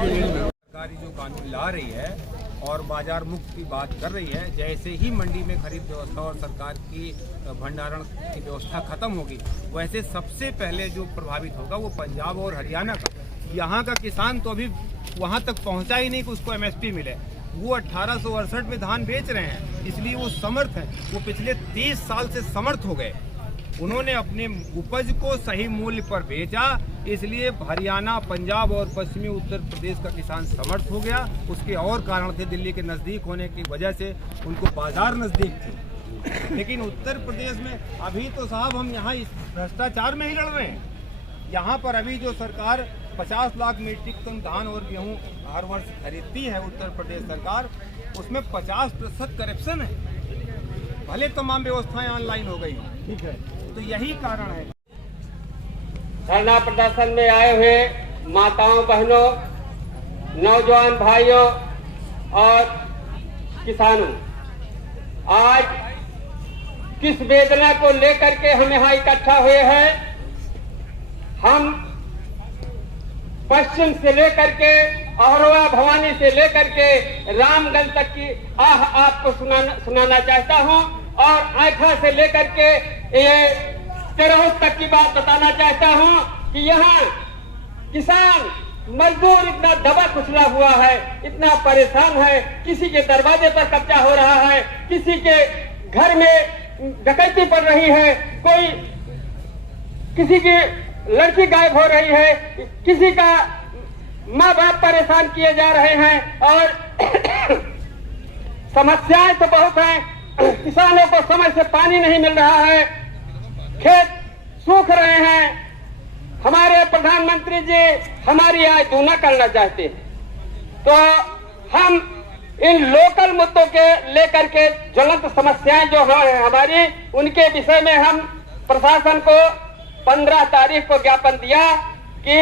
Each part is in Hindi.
सरकार जो कानून ला रही है और बाजार मुक्त की बात कर रही है, जैसे ही मंडी में खरीद व्यवस्था और सरकार की भंडारण की व्यवस्था खत्म होगी, वैसे सबसे पहले जो प्रभावित होगा वो पंजाब और हरियाणा का। यहाँ का किसान तो अभी वहाँ तक पहुँचा ही नहीं कि उसको MSP मिले। वो 1868 में धान बेच रहे हैं, इसलिए वो समर्थ हैं। वो पिछले 30 साल से समर्थ हो गए। उन्होंने अपने उपज को सही मूल्य पर बेचा, इसलिए हरियाणा, पंजाब और पश्चिमी उत्तर प्रदेश का किसान समर्थ हो गया। उसके और कारण थे, दिल्ली के नज़दीक होने की वजह से उनको बाजार नज़दीक थी। लेकिन उत्तर प्रदेश में अभी तो साहब हम यहाँ इस भ्रष्टाचार में ही लड़ रहे हैं। यहाँ पर अभी जो सरकार 50 लाख मीट्रिक टन धान और गेहूँ हर वर्ष खरीदती है उत्तर प्रदेश सरकार, उसमें 50% करप्शन है। भले तमाम व्यवस्थाएं ऑनलाइन हो गई, ठीक है, तो यही कारण है। धरना प्रदर्शन में आए हुए माताओं, बहनों, नौजवान भाइयों और किसानों, आज किस वेदना को लेकर के हम यहाँ इकट्ठा हुए हैं। हम पश्चिम से लेकर के अहरोआ भवानी से लेकर के रामगंज तक की आह आपको सुनाना चाहता हूँ, और आँखा से लेकर के ये तेरहुत तक की बात बताना चाहता हूँ कि यहाँ किसान मजदूर इतना दबा कुचला हुआ है, इतना परेशान है। किसी के दरवाजे पर कब्जा हो रहा है, किसी के घर में डकैती पड़ रही है, कोई किसी की लड़की गायब हो रही है, किसी का माँ बाप परेशान किए जा रहे हैं, और समस्याएं तो बहुत हैं। किसानों को समय से पानी नहीं मिल रहा है, खेत सूख रहे हैं। हमारे प्रधानमंत्री जी हमारी आय दूना करना चाहते हैं, तो हम इन लोकल मुद्दों के लेकर के ज्वलंत समस्याएं जो है हमारी, उनके विषय में हम प्रशासन को 15 तारीख को ज्ञापन दिया कि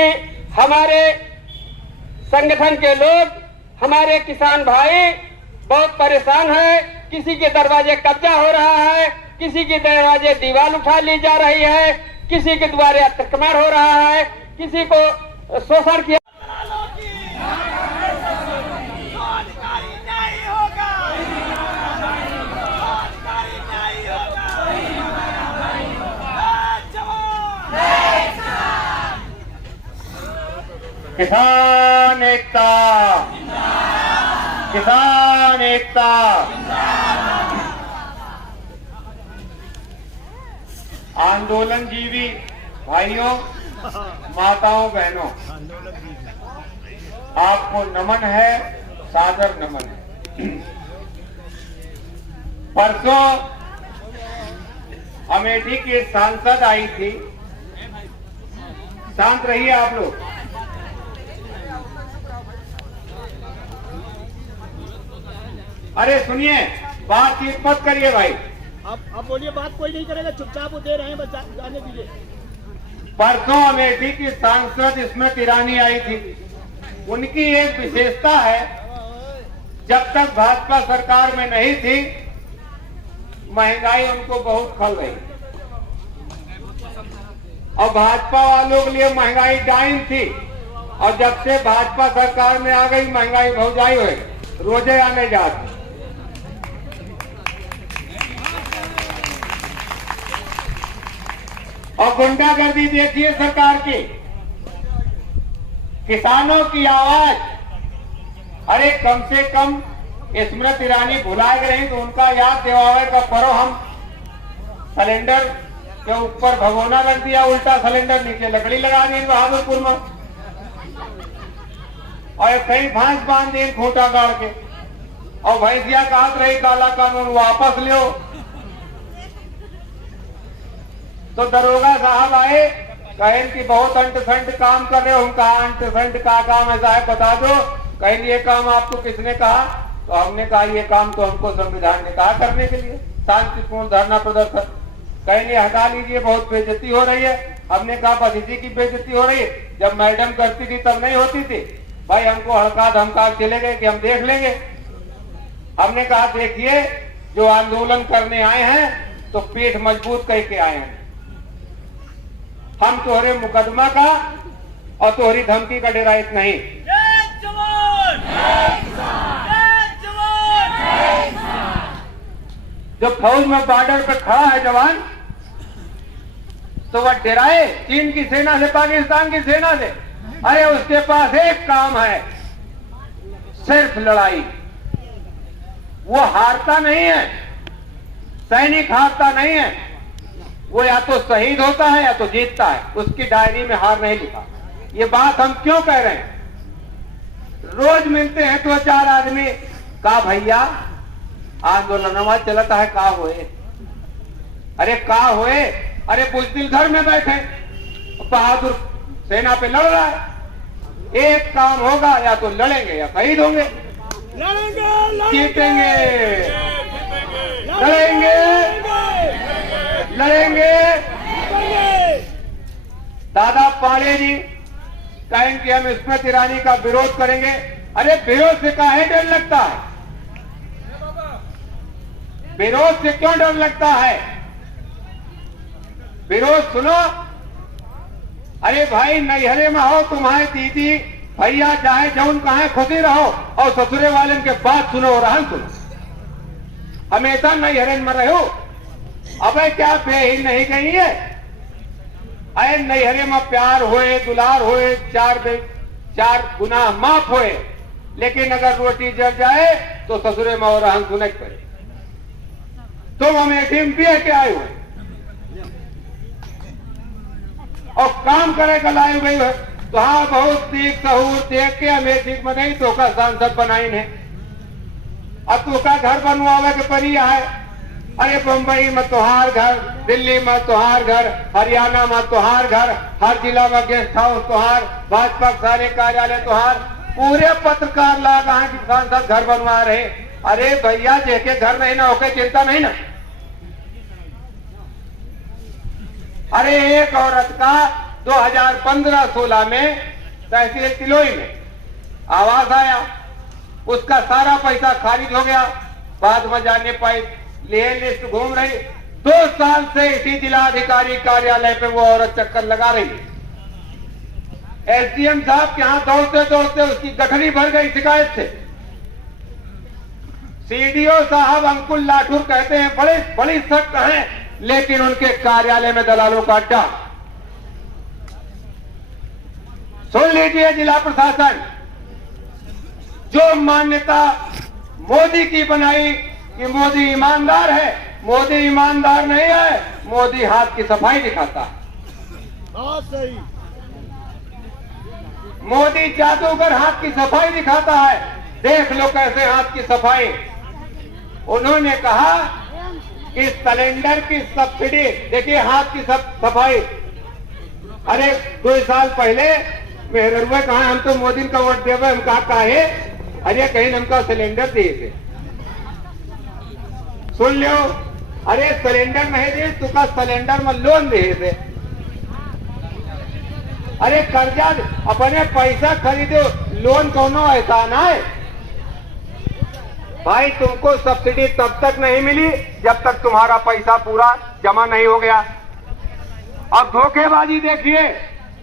हमारे संगठन के लोग, हमारे किसान भाई बहुत परेशान है। किसी के दरवाजे कब्जा हो रहा है, किसी के दरवाजे दीवार उठा ली जा रही है, किसी के द्वारे अतिक्रमण हो रहा है, किसी को शोषण किया। किसान एकता, किसान एकता। आंदोलन जीवी भाइयों, माताओं, बहनों, आपको नमन है, सादर नमन है। परसों अमेठी की सांसद आई थी। शांत रहिए आप लोग। अरे सुनिए, बातचीत मत करिए भाई। आप बोलिए, बात कोई नहीं करेगा, चुपचाप वो दे रहे हैं, बस जाने दीजिए। परसों अमेठी की सांसद स्मृति ईरानी आई थी। उनकी एक विशेषता है, जब तक भाजपा सरकार में नहीं थी, महंगाई उनको बहुत खल रही, और भाजपा वालों के लिए महंगाई डाइन थी। और जब से भाजपा सरकार में आ गई, महंगाई भौजाई हुई, रोजे आने जाती। और गुंडागर्दी देखिए सरकार की। किसानों की आवाज, अरे कम से कम स्मृति ईरानी भुलाए गए तो उनका याद दिलावे का करो। हम सिलेंडर के ऊपर भगोना रख दिया, उल्टा सिलेंडर नीचे लकड़ी लगा दी बहादुरपुर में, और कहीं भैंस बांध दी खूंटा गाड़ के, और भैंसिया काट रही, काला कानून वापस लियो। तो दरोगा साहब आए, कहें कि बहुत अंट संट काम कर रहे हो। हम कहा अंट संट का काम ऐसा है बता दो। कहें ये काम आपको किसने कहा? तो हमने कहा ये काम तो हमको संविधान ने कहा करने के लिए, शांतिपूर्ण धरना प्रदर्शन। कहें हटा लीजिए, बहुत बेइज्जती हो रही है। हमने कहा बस इसी की बेइज्जती हो रही है, जब मैडम करती थी तब नहीं होती थी भाई। हमको हड़का धमका चले गए कि हम देख लेंगे। हमने कहा देखिए, जो आंदोलन करने आए हैं तो पेट मजबूत करके आए हैं। हम तोहरे मुकदमा का और तोहरी धमकी का डराइत नहीं। जो फौज में बॉर्डर पे खड़ा है जवान, तो वह डराए चीन की सेना से, पाकिस्तान की सेना से? अरे उसके पास एक काम है, सिर्फ लड़ाई। वो हारता नहीं है, सैनिक हारता नहीं है, वो या तो शहीद होता है या तो जीतता है, उसकी डायरी में हार नहीं लिखा। ये बात हम क्यों कह रहे हैं? रोज मिलते हैं तो चार आदमी, का भैया आंदोलन चलता है, का होए? अरे का होए? अरे बुजदिल घर में बैठे, बहादुर सेना पे लड़ रहा है। एक काम होगा, या तो लड़ेंगे या शहीद होंगे। जीतेंगे, लड़ेंगे, लड़ेंगे। दादा पांडे जी कहें कि हम स्मृति ईरानी का विरोध करेंगे। अरे विरोध से काहे डर लगता है? विरोध से क्यों डर लगता है? विरोध सुनो। अरे भाई नैहरे में हो, तुम्हारे दीदी भैया चाहे जौन कहे खुशी रहो, और ससुरे वाले के बात सुनो और रहन सुनो। हमेशा नैहरे में रहो। अबे क्या बेही नहीं गई है? अरे नैहरे में प्यार होए, दुलार होए, चार गुनाह माफ होए, लेकिन अगर रोटी जल जाए तो ससुरे में और रहन सुने पड़े। तुम अमेठी में पिए के आए हुए और काम करे का लाए गई है, तो हाँ बहुत सीख सहूर देख के अमेठी में नहीं तो का सांसद बनाई है। अब तो का घर बनवावे के परिया है। अरे बम्बई में तोहार घर, दिल्ली में तोहार घर, हरियाणा में तोहार घर, हर जिला में गेस्ट हाउस तोहार, भाजपा सारे कार्यालय तोहार, पूरे पत्रकार लाग यहाँ की सांसद घर बनवा रहे। अरे भैया जेके घर नहीं ना होके चिंता नहीं ना। अरे एक औरत का 2015-16 में तहसील तिलोई में आवास आया, उसका सारा पैसा खारिज हो गया, बाद में जाने पाई, लिए लिस्ट घूम रही। 2 साल से इसी जिलाधिकारी कार्यालय पे वो औरत चक्कर लगा रही है। एसडीएम साहब के यहाँ दौड़ते दौड़ते उसकी गठरी भर गई शिकायत से। सीडीओ साहब अंकुल लाठुर कहते हैं बड़ी सख्त हैं, लेकिन उनके कार्यालय में दलालों का अड्डा। सुन लीजिए जिला प्रशासन, जो मान्यता मोदी की बनाई कि मोदी ईमानदार है, मोदी ईमानदार नहीं है, मोदी हाथ की सफाई दिखाता है। हाँ सही। मोदी जादूगर हाथ की सफाई दिखाता है। देख लो कैसे हाथ की सफाई। उन्होंने कहा कि सिलेंडर की सब्सिडी, देखिए हाथ की सफाई। अरे 2 साल पहले मेहरुआ कहा हम तो मोदी का वोट देवे, हम कहा है, अरे कहीं हमका सिलेंडर दिए थे। सुन लो, अरे सिलेंडर नहीं दिए तो का सिलेंडर में लोन दिए थे। अरे कर्जा अपने पैसा खरीदो, लोन कोनो ऐसा ना है भाई। तुमको सब्सिडी तब तक नहीं मिली जब तक तुम्हारा पैसा पूरा जमा नहीं हो गया। अब धोखेबाजी देखिए,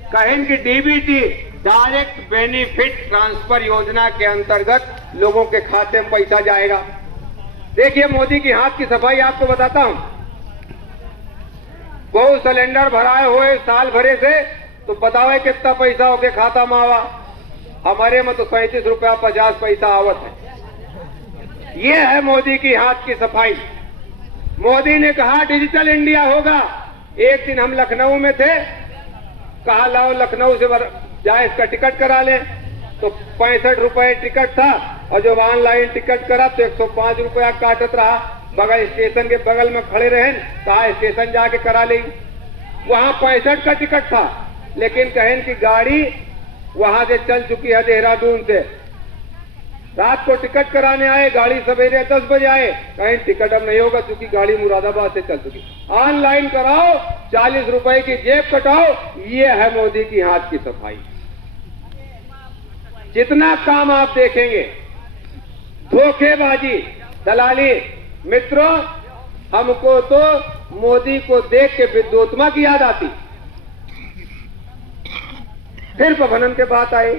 कहें कि डीबीटी डायरेक्ट बेनिफिट ट्रांसफर योजना के अंतर्गत लोगों के खाते में पैसा जाएगा। देखिए मोदी की हाथ की सफाई आपको बताता हूं। बहु सिलेंडर भराए हुए साल भरे से, तो बतावे कितना पैसा होके खाता में आवा। हमारे में तो 37 रुपया 50 पैसा आवत है। ये है मोदी की हाथ की सफाई। मोदी ने कहा डिजिटल इंडिया होगा। एक दिन हम लखनऊ में थे, कहा लाओ लखनऊ से जाए इसका टिकट करा लें, तो 65 रुपए टिकट था, और जब ऑनलाइन टिकट करा तो 105 रुपया काटत रहा। बगल स्टेशन के बगल में खड़े रहे, कहा स्टेशन जाके करा ली। वहां 65 का टिकट था, लेकिन कहें कि गाड़ी वहां से चल चुकी है देहरादून से। रात को टिकट कराने आए, गाड़ी सवेरे 10 बजे आए, कहीं टिकट अब नहीं होगा क्योंकि गाड़ी मुरादाबाद से चल चुकी। ऑनलाइन कराओ, 40 रुपए की जेब कटाओ। ये है मोदी की हाथ की सफाई। जितना काम आप देखेंगे धोखेबाजी, दलाली। मित्रों, हमको तो मोदी को देख के विद्योत्मा की याद आती। फिर प्रबंधन के बात आई,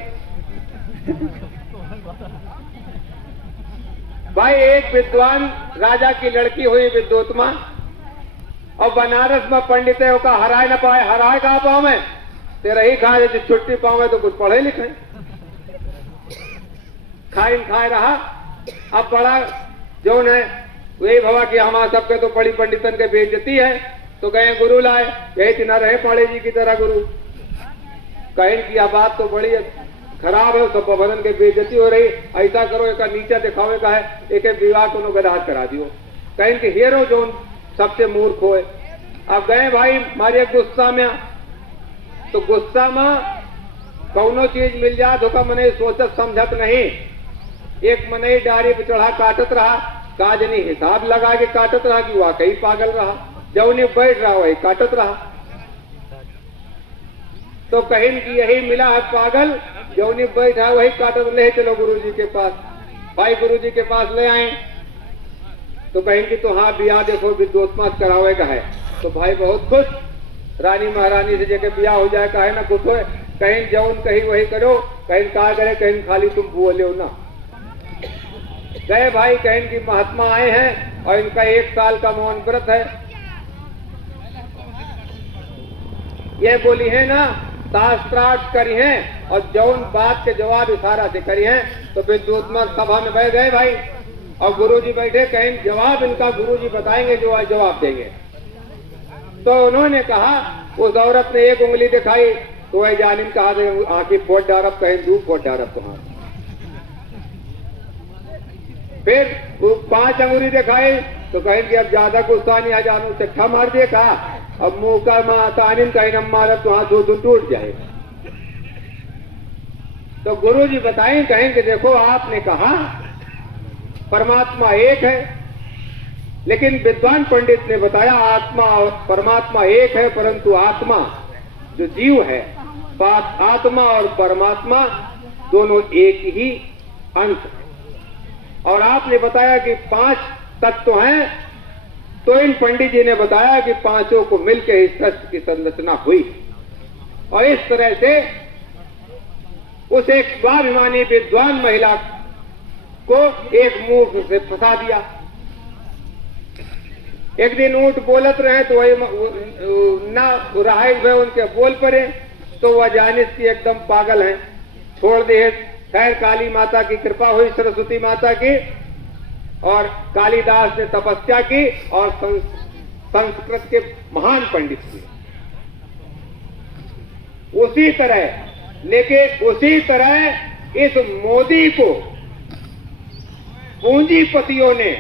भाई एक विद्वान राजा की लड़की हुई विद्योत्मा, और बनारस में पंडित है का हराए न पाए, हराए कहा पाओ में तेरा ही खाए, जो छुट्टी पाओ तो कुछ पढ़े लिखे, खाए रहा। अब बड़ा जो है वही भवा कि हमारा सबके तो बड़ी पंडितन के बेइज्जती है, तो गए गुरु लाए, यही न रहे पाड़े जी की तरह गुरु। कहें कि यह बात तो बड़ी खराब है, सब भवन के बेइज्जती हो रही, ऐसा करो एक नीचा दिखावे का है, एक विवाह को गदार करा दियो। कहें कि हीरो जो सबसे मूर्ख होए। अब गए भाई मारे गुस्सा में, तो गुस्सा में कौनो चीज मिल जाए तो का मने सोचत समझत नहीं, एक मने डारी पे चढ़ा काटत रहा, काजनी हिसाब लगा के काटत रहा कि वाकई पागल रहा, जौनी बैठ रहा वही काटत रहा। तो कहीं की यही मिला है पागल, जौनी बैठा वही काटत, ले चलो गुरुजी के पास। भाई गुरुजी के पास ले आए, तो कहीं की तो हाँ बिया देखो विद्योत्मा करावे का है। तो भाई बहुत खुश, रानी महारानी से जगह बिया हो जाए का है ना खुश हो, कहीं जौन कहीं वही करो, कहीं कहा करे, कहीं खाली तुम बोले हो ना। गए भाई, कहीं की महात्मा आए हैं और इनका 1 साल का मौन व्रत है। ये बोली है ना शास्त्रार्थ करी हैं और जौन बात के जवाब इशारा से करी हैं। तो विद्योत्मा सभा में बैठ गए भाई, और गुरुजी बैठे, कहीं जवाब इनका गुरुजी बताएंगे, जो आज जवाब देंगे। तो उन्होंने कहा, उस औरत ने 1 उंगली दिखाई, तो वह जानिम कहा आंखी फोट डारब, कहीं दूर फोट डारब तुहार। फिर 5 अंगुली दिखाई, तो कहीं कि अब ज्यादा गुस्सा नहीं आ, जानू चट्ठा मार दे कहा, अब मुंह का मातानिम कहीं न मारब तो हाथ दूध टूट जाएगा। तो गुरु जी बताएं, कहें कि देखो आपने कहा परमात्मा एक है, लेकिन विद्वान पंडित ने बताया आत्मा और परमात्मा एक है, परंतु आत्मा जो जीव है, आत्मा और परमात्मा दोनों एक ही अंश है। और आपने बताया कि 5 तत्व हैं, तो इन पंडित जी ने बताया कि 5 को मिलकर इस सृष्टि की संरचना हुई। और इस तरह से उस एक स्वाभिमानी विद्वान महिला को एक मूर्ख से फंसा दिया। एक दिन ऊंट बोलत रहे, तो वही ना राहे हुए उनके बोल पड़े, तो वह जानिस की एकदम पागल हैं, छोड़ दे। खैर काली माता की कृपा हुई, सरस्वती माता की, और कालिदास ने तपस्या की, और संस्कृत के महान पंडित थे। उसी तरह इस मोदी को पूंजीपतियों ने,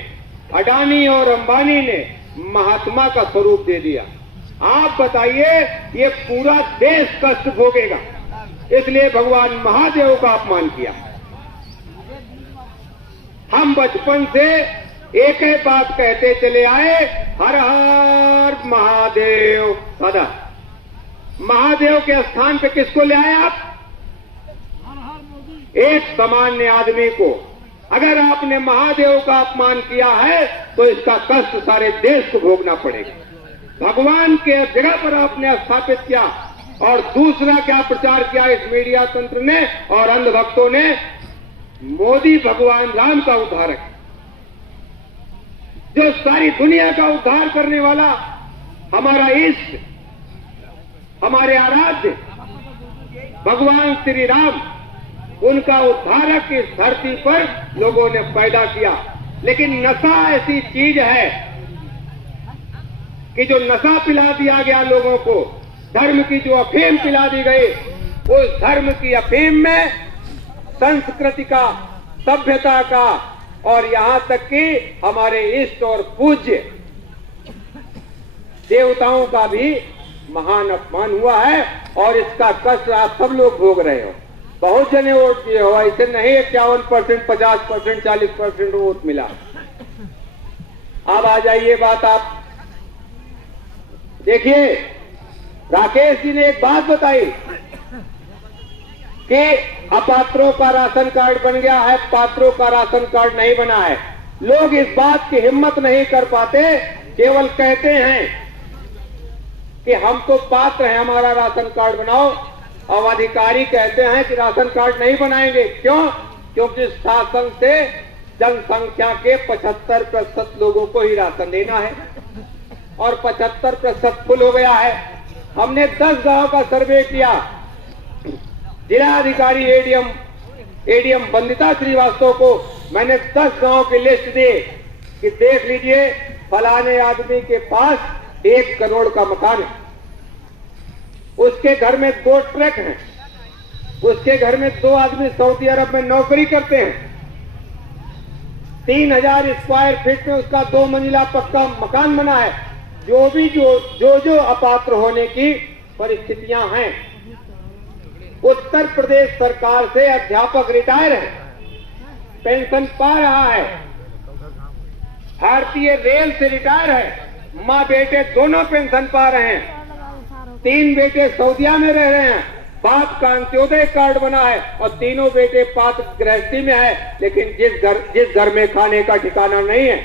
अडानी और अंबानी ने महात्मा का स्वरूप दे दिया। आप बताइए, ये पूरा देश कष्ट भोगेगा, इसलिए भगवान महादेव का अपमान किया। हम बचपन से एक ही बात कहते चले आए, हर हर महादेव सदा। महादेव के स्थान पे किसको ले आए आप? एक सामान्य आदमी को। अगर आपने महादेव का अपमान किया है तो इसका कष्ट सारे देश को भोगना पड़ेगा। भगवान के जगह पर आपने स्थापित किया, और दूसरा क्या प्रचार किया इस मीडिया तंत्र ने और अंधभक्तों ने? मोदी भगवान राम का उद्धारक, जो सारी दुनिया का उद्धार करने वाला, हमारा इष्ट, हमारे आराध्य भगवान श्री राम, उनका उद्धारक इस धरती पर लोगों ने पैदा किया। लेकिन नशा ऐसी चीज है कि जो नशा पिला दिया गया लोगों को, धर्म की जो अफीम पिला दी गई, उस धर्म की अफीम में संस्कृति का, सभ्यता का, और यहां तक कि हमारे इष्ट और पूज्य देवताओं का भी महान अपमान हुआ है। और इसका कष्ट आप सब लोग भोग रहे हो। बहुत जने वोट दिए हो, ऐसे नहीं 51%, 50%, 40% वोट मिला। अब आ जाइए बात, आप देखिए, राकेश जी ने एक बात बताई कि अपात्रों का राशन कार्ड बन गया है, पात्रों का राशन कार्ड नहीं बना है। लोग इस बात की हिम्मत नहीं कर पाते, केवल कहते हैं कि हम तो पात्र हैं, हमारा राशन कार्ड बनाओ। अब अधिकारी कहते हैं कि राशन कार्ड नहीं बनाएंगे। क्यों? क्योंकि शासन से जनसंख्या के 75% लोगों को ही राशन देना है और 75% फुल हो गया है। हमने 10 गांव का सर्वे किया। जिला अधिकारी एडीएम वंदिता श्रीवास्तव को मैंने 10 गांव की लिस्ट दी कि देख लीजिए फलाने आदमी के पास 1 करोड़ का मकान है, उसके घर में 2 ट्रक हैं, उसके घर में 2 आदमी सऊदी अरब में नौकरी करते हैं, 3000 स्क्वायर फीट में उसका 2 मंजिला पक्का मकान बना है। जो अपात्र होने की परिस्थितियां हैं। उत्तर प्रदेश सरकार से अध्यापक रिटायर है, पेंशन पा रहा है। भारतीय रेल से रिटायर है, माँ बेटे दोनों पेंशन पा रहे हैं। 3 बेटे सऊदिया में रह रहे हैं, बाप का अंत्योदय कार्ड बना है और तीनों बेटे पात्र गृहस्थी में है। लेकिन जिस घर में खाने का ठिकाना नहीं है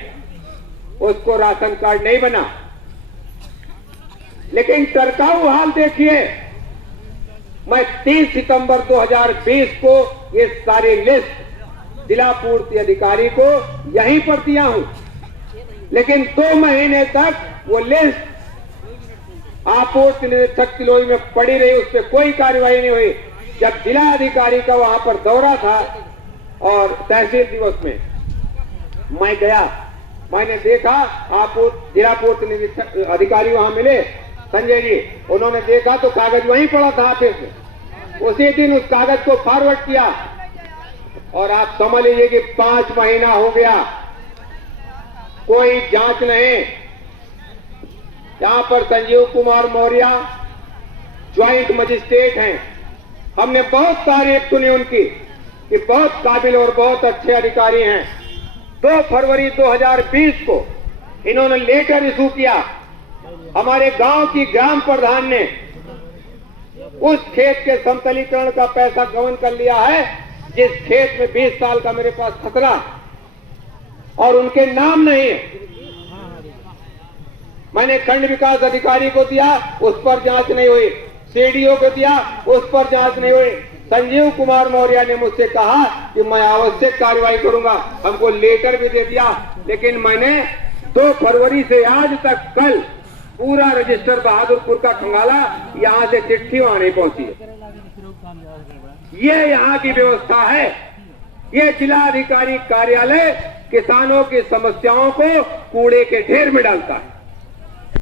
उसको राशन कार्ड नहीं बना। लेकिन टरकाऊ हाल देखिए, मैं 30 सितंबर 2020 को ये सारी लिस्ट जिला पूर्ति अधिकारी को यहीं पर दिया हूं, लेकिन 2 महीने तक वो लिस्ट आपूर्ति निरीक्षक किलोई में पड़ी रही, उस पर कोई कार्रवाई नहीं हुई। जब जिला अधिकारी का वहां पर दौरा था और तहसील दिवस में मैं गया, मैंने देखा जिला पूर्ति निरीक्षक अधिकारी वहां मिले, संजय जी, उन्होंने देखा तो कागज वहीं पड़ा था ऑफिस में। उसी दिन उस कागज को फॉरवर्ड किया और आप समझ लीजिए कि 5 महीना हो गया, कोई जांच नहीं। यहां पर संजीव कुमार मौर्य ज्वाइंट मजिस्ट्रेट हैं, हमने बहुत तारीफ सुनी उनकी कि बहुत काबिल और बहुत अच्छे अधिकारी हैं। 2 फरवरी 2020 को इन्होंने लेटर इशू किया। हमारे गांव की ग्राम प्रधान ने उस खेत के समतलीकरण का पैसा गबन कर लिया है जिस खेत में 20 साल का मेरे पास खतरा और उनके नाम नहीं है। मैंने खंड विकास अधिकारी को दिया, उस पर जांच नहीं हुई। सीडीओ को दिया, उस पर जांच नहीं हुई। संजीव कुमार मौर्य ने मुझसे कहा कि मैं आवश्यक कार्रवाई करूंगा, हमको लेटर भी दे दिया। लेकिन मैंने 2 फरवरी से आज तक कल पूरा रजिस्टर बहादुरपुर का खंगाला, यहां से चिट्ठी वहां नहीं पहुंची है। ये यहां की व्यवस्था है। ये जिला अधिकारी कार्यालय किसानों की समस्याओं को कूड़े के ढेर में डालता है।